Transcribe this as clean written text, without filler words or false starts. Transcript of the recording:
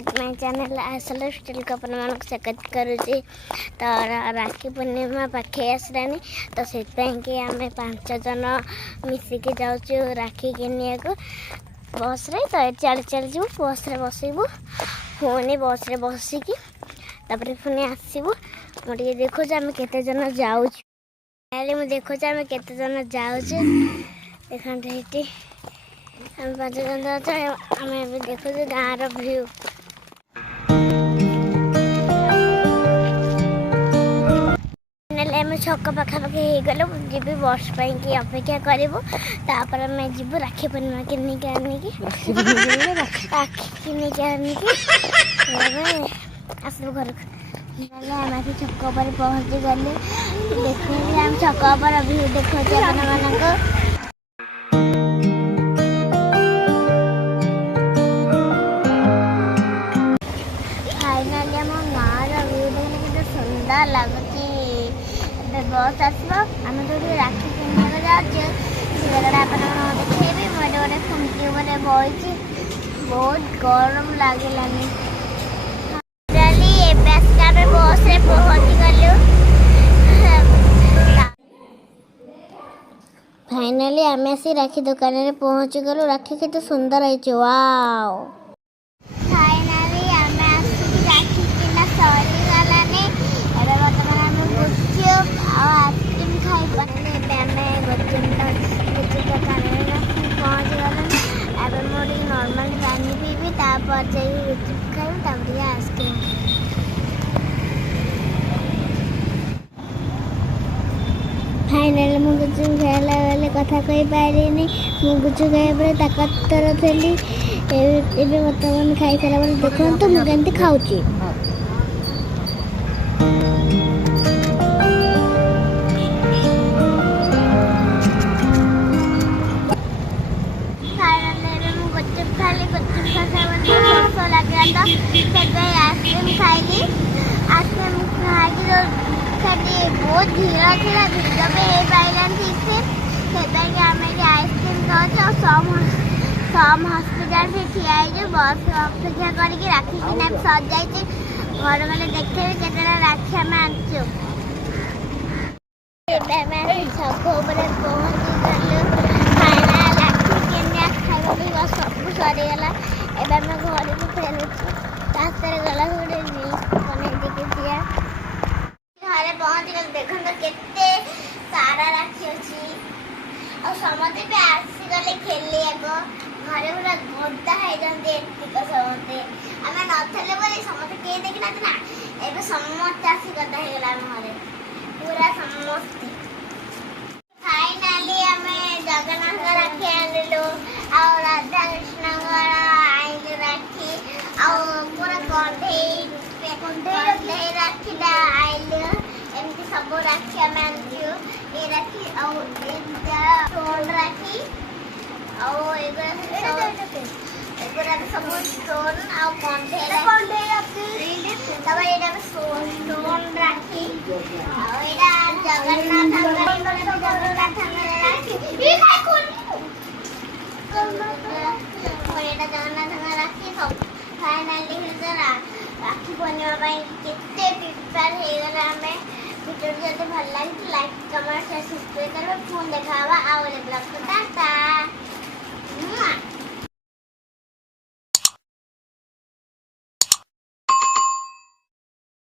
Back my channel आसल still को अपन मन स्वागत करुची। तो राखी पूर्णिमा पाखे आसलानी तो से कि आम 5 जन मिसिकी जाऊँ राखी किनिया को बस रे। तो चल चल जीव बस रे बसबू पुणी बस रे बसिकी पुणी आसबू। मुझे देखो आम केते जन जाऊँ मुझे देखो आम केते जन जाऊँ देखते हम 5 जन आम देखो गाँव भ्यू छक पाखापाखि हो गलु जी बस कि अपेक्षा करूँ तापर आम जीव राखी पूर्णिमा किनिक आनिकी राखी किनिक आनिकी आसबू घर आम छक पर पहुँची गलु देखिए आम छक पर भ्यू देखा मान फाइनाली आम गाँव भ्यू देखने सुंदर लगुच। बस आसो आम जो राखी किनिया जाऊँ से जगह देखेबी मुझे गोटे खुमटी उपर बही बहुत गरम लगे बस रे पहुँची गलु। फाइनाली आम आसी राखी दुकान में पहुँची गलु। राखी केते सुंदर है वाओ। फाइनाली आम आसी राखी किना सरी गलानी एबे बर्तमान आम गुपचुप आइसक्रीम खाई दुकान में पहुँच गलु। एबे मोर नॉर्मल पानी पीबी तापर जाई गुपचुप खाई तापर आइसक्रीम। फाइनाली मु गुपचुप खाइला बेले कथा कही पारिनी मु गुपचुप खाइबा ताकतर थी एबे बर्तमान खाई सारा बेले देखो मु केमती खाऊची। आइसक्रीम खाइली आइसक्रीम खाई बहुत भीड़ थी भीड़ भी हो पारा ठीक से आम आइसक्रीम खाऊ सम हस्पिटाल से ठिया बस अपेक्षा करके राखी किना सजाई घर गले देखे केते राखी आम आनचु। छक पहुँची गलु फाइनाल राखी किनिया खाଇବା पिଇବା सब सरीगला। एबे आम घर को फेरुछु रास्ते गला गोटे रील्स बन देखी घरे पहुँची गल देख केते सारा राखी अच्छी और समझे भी आसीगले खेलिए घरे पूरा गदा है समझे आम नथले बोली समझे किए देखी ना एबे समस्त आसी गदा है गला घरे पूरा समस्त। फाइनाली आम जगन्नाथ राखी आनिलु आ राधा कृष्ण आइलु राखी आ पूरा कंधे राखी आइलु एमती सब राखी आम आनचु ए राखी स्टोन राखी एगुरा सब स्टोन आ कंधे स्टोन राखी जगन्नाथ राखी सब फाइनाली राखी पूर्णिमा केते प्रिपेयर हो गला। आम वीडियो जब भल लगे लाइक कमेंट शेयर सब्सक्राइब कर फोन देखा ब्लॉग टाटा।